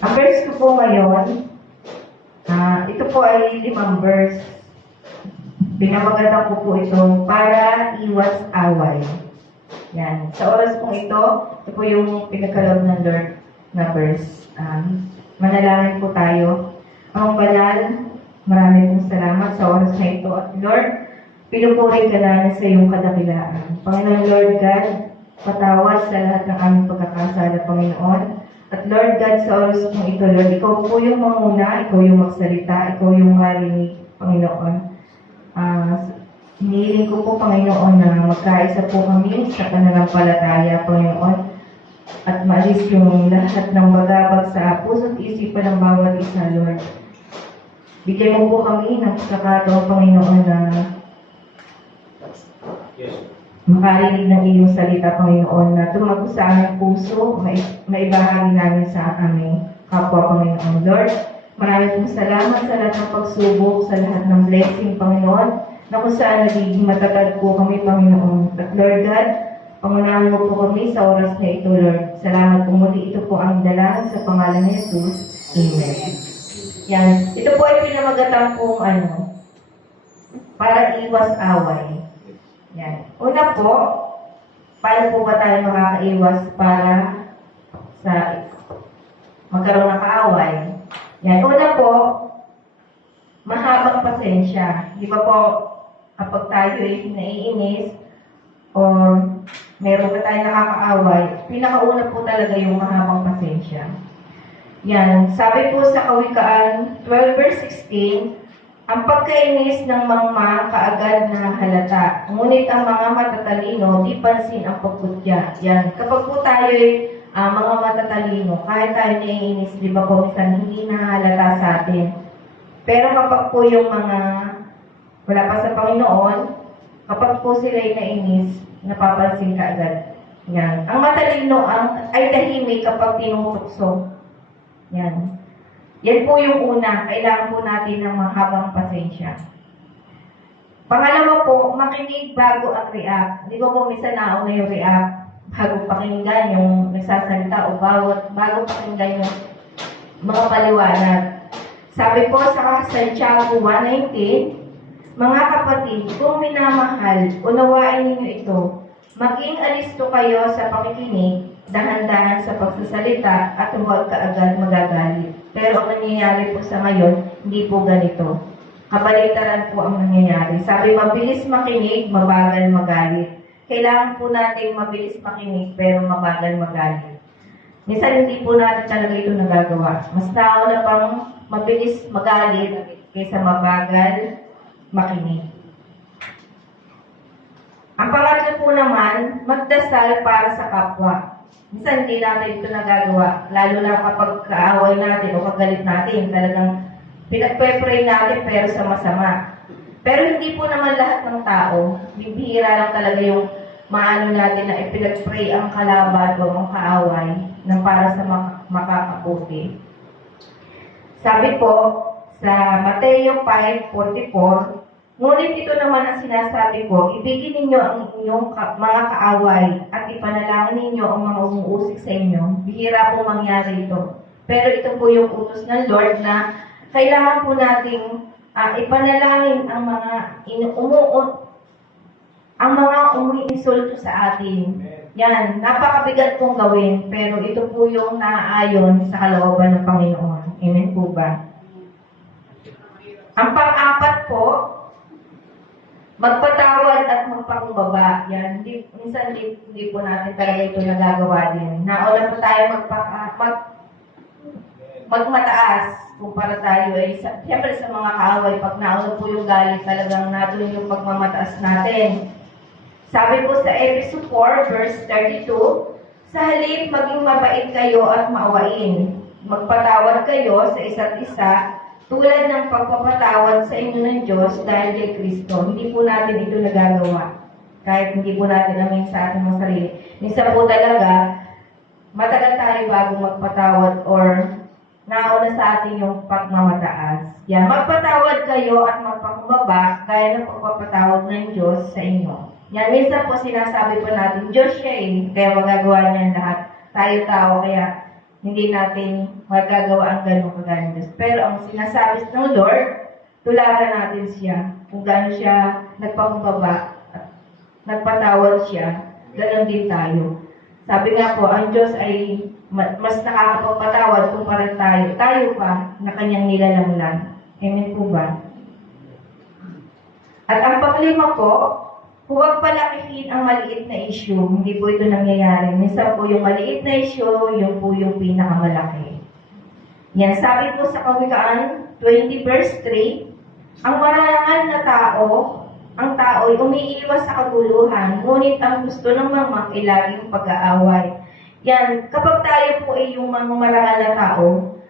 Ang verse ko po ngayon, ito po ay 5 verse. Pinamagatan ko po ito para iwas away. Yan. Sa oras pong ito po yung pinagkaloob ng Lord na verse. Manalangin po tayo. Ang banal, marami pong salamat sa oras na ito. At Lord, pinupuri ka namin sa iyong kadakilaan. Panginoon Lord God, patawad sa lahat ng aming pagkakasala, Panginoon. At Lord God, sa oras pong ito, Lord, ikaw po yung manguna, ikaw yung magsalita, ikaw yung marinig, Panginoon. Hinihiling ko po, Panginoon, na magkaisa po kami sa pananampalataya, Panginoon, at maalis yung lahat ng bagabag sa puso at isipan ng bawat isa, Lord. Bigyan mo po kami ng pagkakataon, Panginoon, na makarinig ng iyong salita, Panginoon, na tumago sa aming puso, maibahagi namin sa aming kapwa, Panginoon. Lord, maraming pong salamat sa lahat ng pagsubok, sa lahat ng blessing, Panginoon, na kung saan nagiging matatag po kami, Panginoon. At Lord God, pangunahan mo po kami sa oras na ito, Lord. Salamat po muli. Ito po ang dalangin sa pangalan ni Jesus. Amen. Yan. Ito po ay pinamagatang pong para iwas away. Yan. Una po, paano po ba tayo makakaiwas para sa magkaroon ng kaaway? Yan. Una po, mahabang pasensya. Di ba po, kapag tayo ay naiinis or meron pa tayo nakakaaway, pinakauna po talaga yung mahabang pasensya. Yan. Sabi po sa Kawikaan 12 verse 16, ang pagkainis ng mangma kaagad na halata. Ngunit ang mga matatalino, di pansin ang pagkutya. Yan. Kapag po tayo ay mga matatalino, kahit tayo naiinis, di ba po, minsan hindi nahalata sa atin. Pero kapag po yung mga wala pa sa Panginoon, kapag po sila ay nainis, napapansin ka agad. Yan. Ang matalino ay tahimik kapag tinutukso. Yan. Yan po yung una, kailangan po natin ng mahabang pasensya. Pangalawa po, makinig bago ang react. Hindi ko po minsan nauna yung react bago pakinggan yung nagsasalita o bago pakinggan yung mga paliwanag. Sabi po sa Santiago 1:19, mga kapatid, kung minamahal, unawain ninyo ito. Maging alisto kayo sa pakikinig, dahan-dahan sa pagsasalita at huwag kaagad magagalit. Pero ang nangyayari po sa ngayon, hindi po ganito. Kabaligtaran po ang nangyayari. Sabi, mabilis makinig, mabagal magalit. Kailangan po natin mabilis makinig, pero mabagal magalit. Minsan hindi po natin talaga ito nagagawa. Mas nauna pang mabilis magalit kaysa mabagal makinig. Ang pangatlo po naman, magdasal para sa kapwa. Minsan hindi natin ito nagagawa, lalo na kapag kaaway natin o kagalit natin, talagang pinagpe-pray natin pero sa masama. Pero hindi po naman lahat ng tao, bibihira lang talaga yung maano natin na ipinag-pray ang kalaban o ang kaaway na para sa makakabuti. Sabi po sa Mateo 5:44, ngunit ito naman ang sinasabi ko, ibigin ninyo ang inyong mga kaaway at ipanalangin ninyo ang mga umuusik sa inyo. Bihira po mangyari ito. Pero ito po yung utos ng Lord na kailangan po nating ipanalangin ang mga umiinsulto sa atin. Yan, napakabigat pong gawin, pero ito po yung naaayon sa kalooban ng Panginoon. Amen po ba? Ang pang-apat po, magpatawad at magpakumbaba. Yan, minsan hindi po natin talaga ito nagagawa din. Nauna po tayo magmataas kumpara tayo ay siyempre sa mga kaaway, pag nauna po yung galit, talagang natin yung pagmamataas natin. Sabi po sa Ephesians 4 verse 32, sa halip maging mabait kayo at maawain. Magpatawad kayo sa isa't isa tulad ng pagpapatawad sa inyo ng Diyos dahil kay Kristo. Hindi po natin ito nagagawa. Kahit hindi po natin amin sa ating mga sarili. Minsan po talaga, matagal tayo bago magpatawad or nauna sa atin yung pagmamataas. Yan, magpatawad kayo at magpakumbaba gaya ng pagpapatawad ng Diyos sa inyo. Yan, minsan po sinasabi po natin, Diyos siya kaya magagawa niya lahat. tayo tao, kaya hindi natin magagawa ang ganong kagaya ng Diyos. Pero ang sinasabi ng Lord, tularan natin siya kung gaano siya nagpakumbaba at nagpatawad siya, ganon din tayo. Sabi nga po, ang Diyos ay mas nakakapagpatawad kumpara tayo pa na kanyang nilalamlan. Amen po ba? At ang panglima po, huwag palakihin ang maliit na issue. Hindi po ito nangyayari. Minsan po yung maliit na issue, yun po yung pinakamalaki. Yan, sabi po sa Kawikaan 20 verse 3, ang marangal na tao, ang tao ay umiiwas sa kaguluhan, ngunit ang gusto ng mamang ay laging pag-aaway. Yan, kapag tayo po ay yung mga marangal na tao,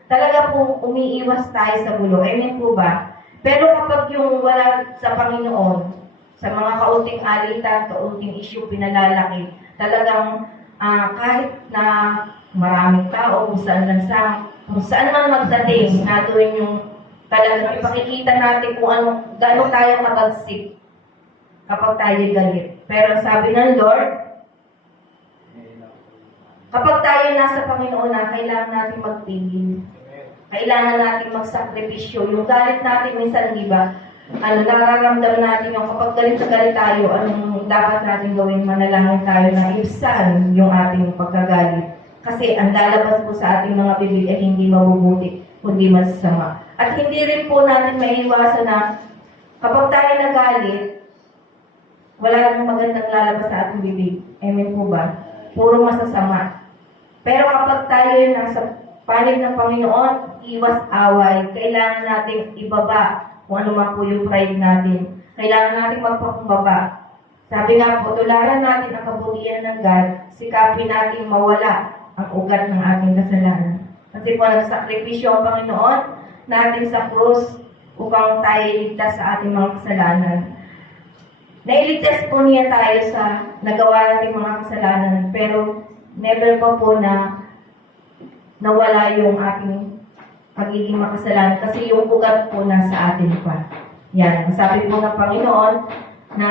talaga po umiiwas tayo sa gulo. Amen po ba? Pero kapag yung wala sa Panginoon, sa mga kaunting alitan, kaunting issue pinalalaki, talagang kahit na maraming tao, kung saan man magdating, natuloy yung talagang ipakikita natin kung gano'n tayo katagsik kapag tayo galit. Pero sabi ng Lord, kapag tayo nasa Panginoon na, kailangan natin magpigil. Kailangan natin magsakripisyo. Yung galit natin minsan, di ba? Nararamdaman natin yung kapag galit na galit tayo, anong dapat natin gawin? Manalangin tayo na ibsan yung ating pagkagalit. Kasi ang lalabas po sa ating mga bibig ay hindi mabubuti, kundi masasama. At hindi rin po natin maiiwasan na kapag tayo nagalit, wala nang magandang lalabas sa ating bibig. Amen po ba? Puro masasama. Pero kapag tayo ay nasa panig ng Panginoon, iwas away. Kailangan natin ibaba kung ano man po yung pride natin. Kailangan natin magpakumbaba. Sabi nga po, tularan natin ang kabutihan ng God, sikapin natin mawala ang ugat ng ating kasalanan. Kasi po nagsakripisyo ang Panginoon natin sa krus upang tayo iligtas sa ating mga kasalanan. Nailigtas po niya tayo sa nagawa nating mga kasalanan, pero never pa po na nawala yung ating pagiging makasalanan kasi yung ugat po nasa atin pa. Yan. Sabi po ng Panginoon na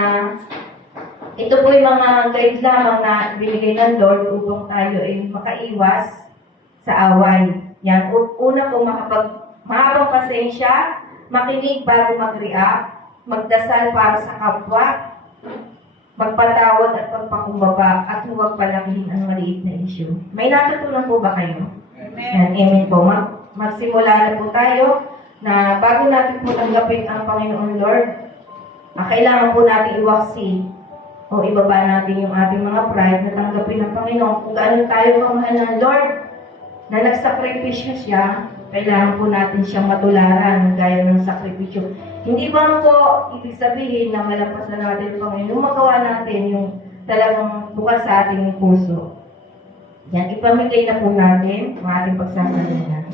ito po yung mga guide lamang na binigay ng Lord upang tayo ay makaiwas sa away. Yan. Una po mahabang pasensya, makinig bago mag-react, magdasal para sa kapwa, magpatawad at pagpakumbaba, at huwag palakihin ang maliit na issue. May natutunan po ba kayo? Amen. Amen po. Magsimula na po tayo na bago natin po tanggapin ang Panginoon Lord, kailangan po natin iwaksi o ibaba natin yung ating mga pride na tanggapin ng Panginoon. Kung gaano tayo kamahal ng Lord na nagsakripisyo siya, kailangan po natin siyang matularan gaya ng sakripisyo. Hindi ba po ibig sabihin na malampasan natin ang Panginoon, magawa natin yung talagang bukas sa ating puso. Yan, ipamigay na po natin ang ating pagsasalihan.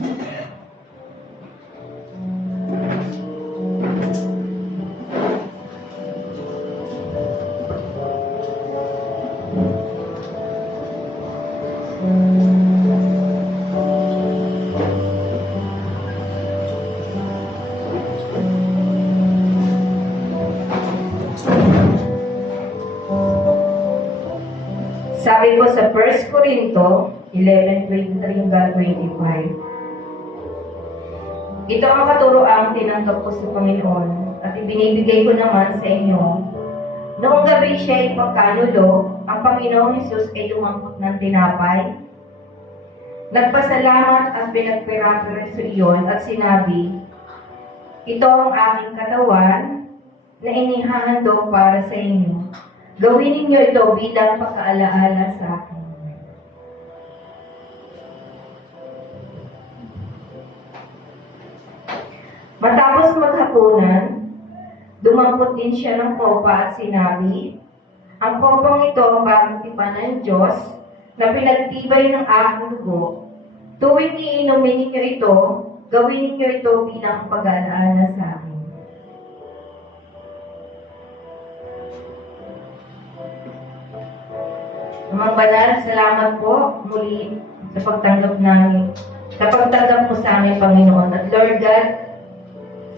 Sabi ko sa 1 Corinto 11:23-25, ito ang katuroang tinanggap ko sa Panginoon at ibinibigay ko naman sa inyo. Noong gabi siya ay pagkanulo, ang Panginoong Hesus ay dumampot ng tinapay. Nagpasalamat at pinagpira-piraso iyon at sinabi, ito ang aking katawan na inihahandog para sa inyo. Gawin ninyo ito bilang pagkaalaala sa akin. Matapos maghapunan, dumampot din siya ng kopa at sinabi, ang kopang ito ang bagong tipan ng Diyos na pinagtibay ng aking dugo. Tuwing iinumin ninyo ito, gawin ninyo ito bilang pag-aalaala sa akin. Amang Banal, salamat po muli sa pagtanggap mo sa amin, Panginoon. At Lord God,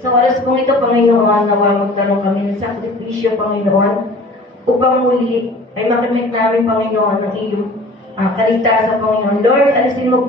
sa oras pong ito, Panginoon, nawa magkaroon kami ng sakripisyo, Panginoon, upang muli ay makamit namin, Panginoon, ang iyong kaligtasan, Panginoon. Lord, alisin mo